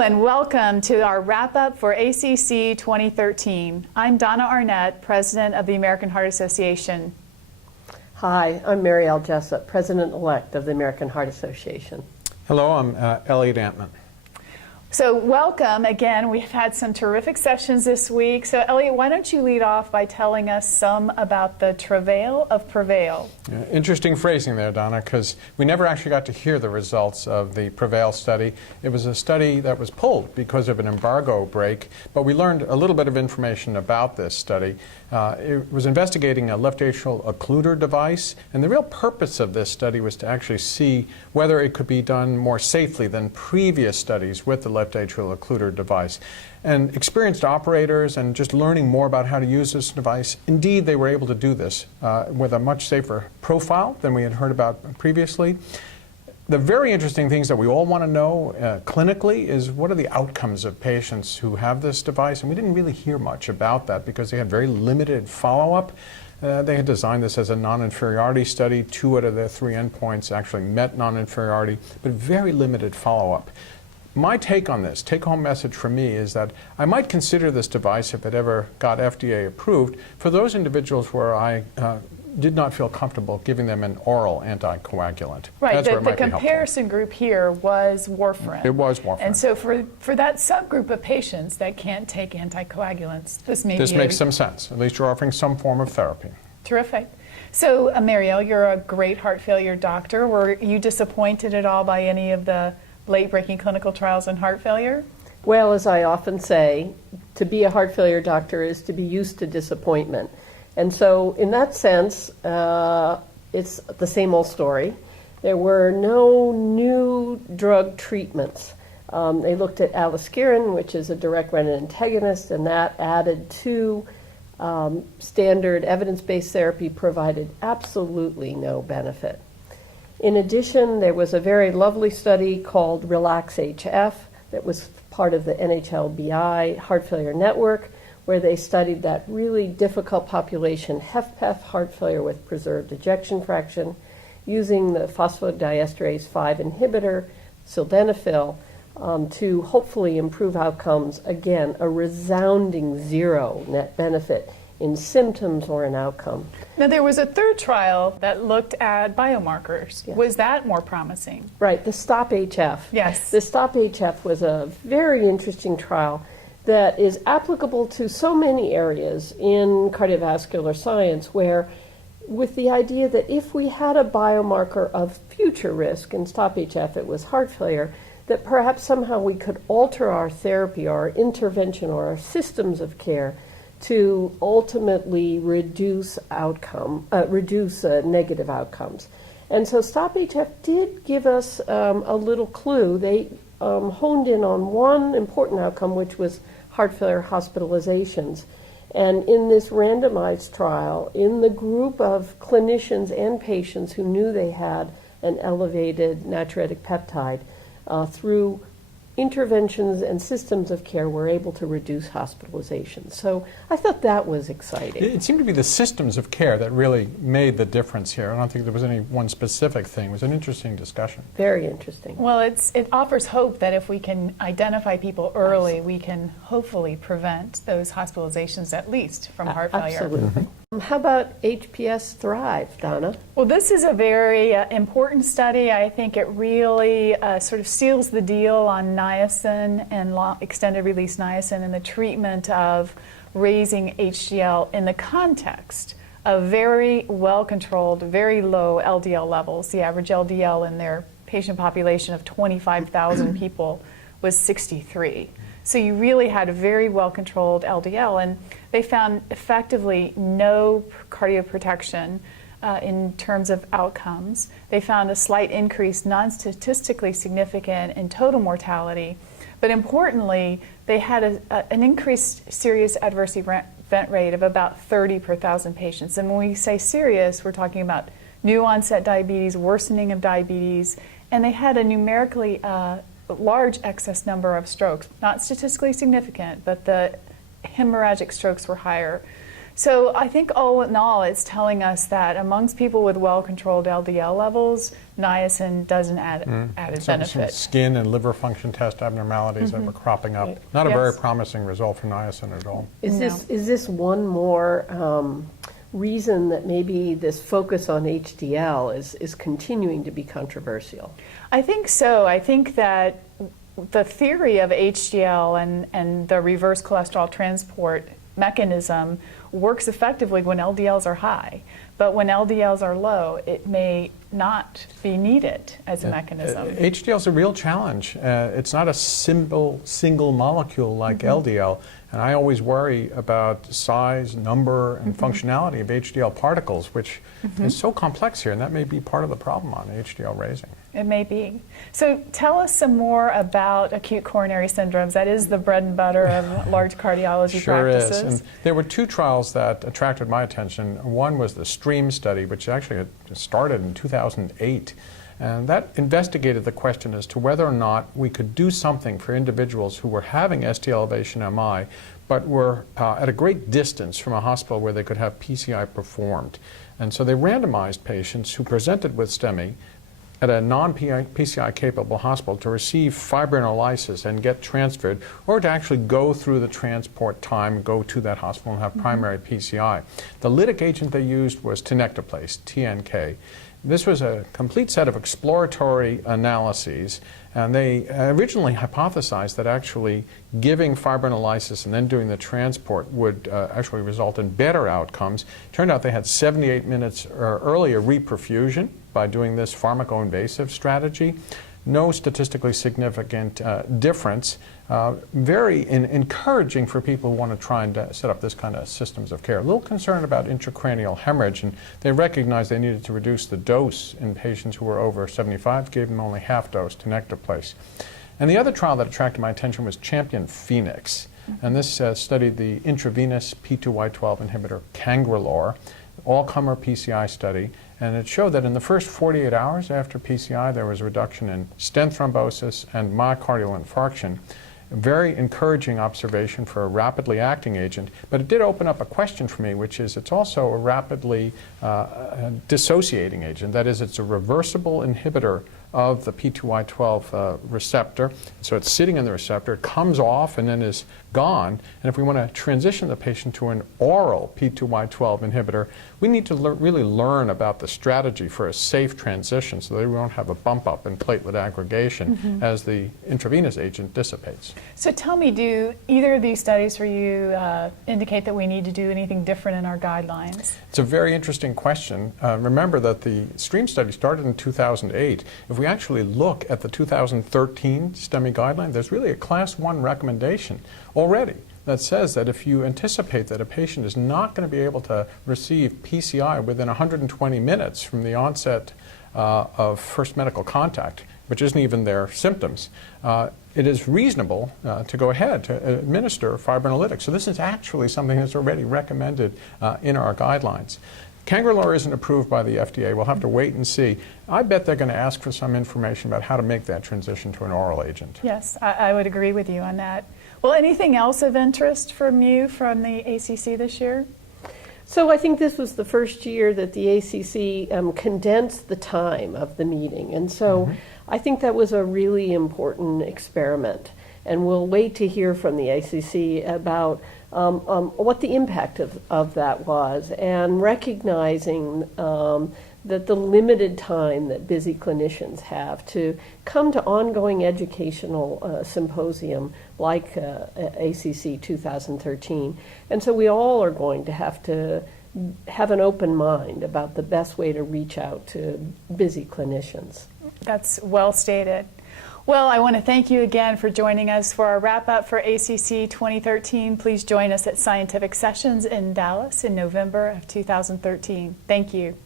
Hello and welcome to our wrap-up for ACC 2013. I'm Donna Arnett, President of the American Heart Association. Hi, I'm Mariell Jessup, President-elect of the American Heart Association. Hello, I'm Elliott Antman. So welcome again. We've had some terrific sessions this week. So Elliott, why don't you lead off by telling us some about the travail of Prevail? Interesting phrasing there, Donna, because we never actually got to hear the results of the Prevail study. It was a study that was pulled because of an embargo break, but we learned a little bit of information about this study. It was investigating a left atrial occluder device, and the real purpose of this study was to actually see whether it could be done more safely than previous studies with the left atrial occluder device. And experienced operators and just learning more about how to use this device, indeed they were able to do this with a much safer profile than we had heard about previously. The very interesting things that we all want to know clinically is what are the outcomes of patients who have this device, and we didn't really hear much about that because they had very limited follow-up. They had designed this as a non-inferiority study. 2 out of the 3 endpoints actually met non-inferiority, but very limited follow-up. My take on this, take-home message for me, is that I might consider this device, if it ever got FDA approved, for those individuals where I did not feel comfortable giving them an oral anticoagulant. Right, the comparison group here was warfarin. It was warfarin. And so for that subgroup of patients that can't take anticoagulants, this makes some sense. At least you're offering some form of therapy. Terrific. So, Mariell, you're a great heart failure doctor. Were you disappointed at all by any of the late-breaking clinical trials in heart failure? Well, as I often say, to be a heart failure doctor is to be used to disappointment. And so in that sense, it's the same old story. There were no new drug treatments. They looked at aliskiren, which is a direct renin antagonist, and that added to standard evidence-based therapy provided absolutely no benefit. In addition, there was a very lovely study called RELAX-HF that was part of the NHLBI Heart Failure Network, where they studied that really difficult population, HFpEF heart failure with preserved ejection fraction, using the phosphodiesterase 5 inhibitor, sildenafil, to hopefully improve outcomes. Again, a resounding 0 net benefit in symptoms or in outcome. Now, there was a third trial that looked at biomarkers. Yes. Was that more promising? Right, the STOP-HF. Yes. The STOP-HF was a very interesting trial that is applicable to so many areas in cardiovascular science, where with the idea that if we had a biomarker of future risk, in STOP-HF it was heart failure, that perhaps somehow we could alter our therapy, our intervention, or our systems of care to ultimately reduce negative outcomes. And so STOP-HF did give us a little clue. They honed in on one important outcome, which was heart failure hospitalizations. And in this randomized trial, in the group of clinicians and patients who knew they had an elevated natriuretic peptide, through interventions and systems of care were able to reduce hospitalizations. So I thought that was exciting. It seemed to be the systems of care that really made the difference here. I don't think there was any one specific thing. It was an interesting discussion. Very interesting. Well, it offers hope that if we can identify people early, we can hopefully prevent those hospitalizations, at least from heart failure. Absolutely. How about HPS Thrive, Donna? Well, this is a very important study. I think it really sort of seals the deal on niacin and extended release niacin and the treatment of raising HDL in the context of very well-controlled, very low LDL levels. The average LDL in their patient population of 25,000 people was 63. So you really had a very well-controlled LDL, and they found effectively no cardioprotection in terms of outcomes. They found a slight increase, non-statistically significant, in total mortality. But importantly, they had an increased serious adverse event rate of about 30 per 1,000 patients. And when we say serious, we're talking about new onset diabetes, worsening of diabetes, and they had a numerically large excess number of strokes. Not statistically significant, but the hemorrhagic strokes were higher. So I think all in all, it's telling us that amongst people with well-controlled LDL levels, niacin does an added Some benefit. skin and liver function test abnormalities that were cropping up. Not a Yes. very promising result for niacin at all. Is No. this one more reason that maybe this focus on HDL is continuing to be controversial? I think so. I think that the theory of HDL and the reverse cholesterol transport mechanism works effectively when LDLs are high. But when LDLs are low, it may not be needed as a mechanism. HDL is a real challenge. It's not a single molecule like LDL. And I always worry about size, number, and functionality of HDL particles, which is so complex here. And that may be part of the problem on HDL raising. It may be. So tell us some more about acute coronary syndromes. That is the bread and butter of large cardiology practices. Sure is. And there were two trials that attracted my attention. One was the STREAM study, which actually had started in 2008. And that investigated the question as to whether or not we could do something for individuals who were having ST elevation MI, but were at a great distance from a hospital where they could have PCI performed. And so they randomized patients who presented with STEMI at a non-PCI capable hospital to receive fibrinolysis and get transferred, or to actually go through the transport time, go to that hospital and have primary PCI. The lytic agent they used was tenecteplase, TNK. This was a complete set of exploratory analyses, and they originally hypothesized that actually giving fibrinolysis and then doing the transport would actually result in better outcomes. Turned out they had 78 minutes earlier reperfusion by doing this pharmacoinvasive strategy. No statistically significant difference. Very encouraging for people who want to try and set up this kind of systems of care. A little concerned about intracranial hemorrhage, and they recognized they needed to reduce the dose in patients who were over 75, gave them only half dose tenecteplase. And the other trial that attracted my attention was Champion Phoenix. And this studied the intravenous P2Y12 inhibitor Cangrelor, all-comer PCI study. And it showed that in the first 48 hours after PCI, there was a reduction in stent thrombosis and myocardial infarction. A very encouraging observation for a rapidly acting agent, but it did open up a question for me, which is it's also a rapidly dissociating agent. That is, it's a reversible inhibitor of the P2Y12 receptor. So it's sitting in the receptor, it comes off and then is gone. And if we want to transition the patient to an oral P2Y12 inhibitor, we need to really learn about the strategy for a safe transition so that we won't have a bump up in platelet aggregation as the intravenous agent dissipates. So tell me, do either of these studies for you indicate that we need to do anything different in our guidelines? It's a very interesting question. Remember that the STREAM study started in 2008. If we actually look at the 2013 STEMI guideline, there's really a class 1 recommendation already that says that if you anticipate that a patient is not going to be able to receive PCI within 120 minutes from the onset of first medical contact, which isn't even their symptoms, it is reasonable to go ahead to administer fibrinolytics. So this is actually something that's already recommended in our guidelines. Cangrelor isn't approved by the FDA. We'll have to wait and see. I bet they're going to ask for some information about how to make that transition to an oral agent. Yes, I would agree with you on that. Well, anything else of interest from you from the ACC this year? So I think this was the first year that the ACC condensed the time of the meeting. And so I think that was a really important experiment. And we'll wait to hear from the ACC about what the impact of that was, and recognizing that the limited time that busy clinicians have to come to ongoing educational symposium like ACC 2013. And so we all are going to have an open mind about the best way to reach out to busy clinicians. That's well stated. Well, I want to thank you again for joining us for our wrap-up for ACC 2013. Please join us at Scientific Sessions in Dallas in November of 2013. Thank you.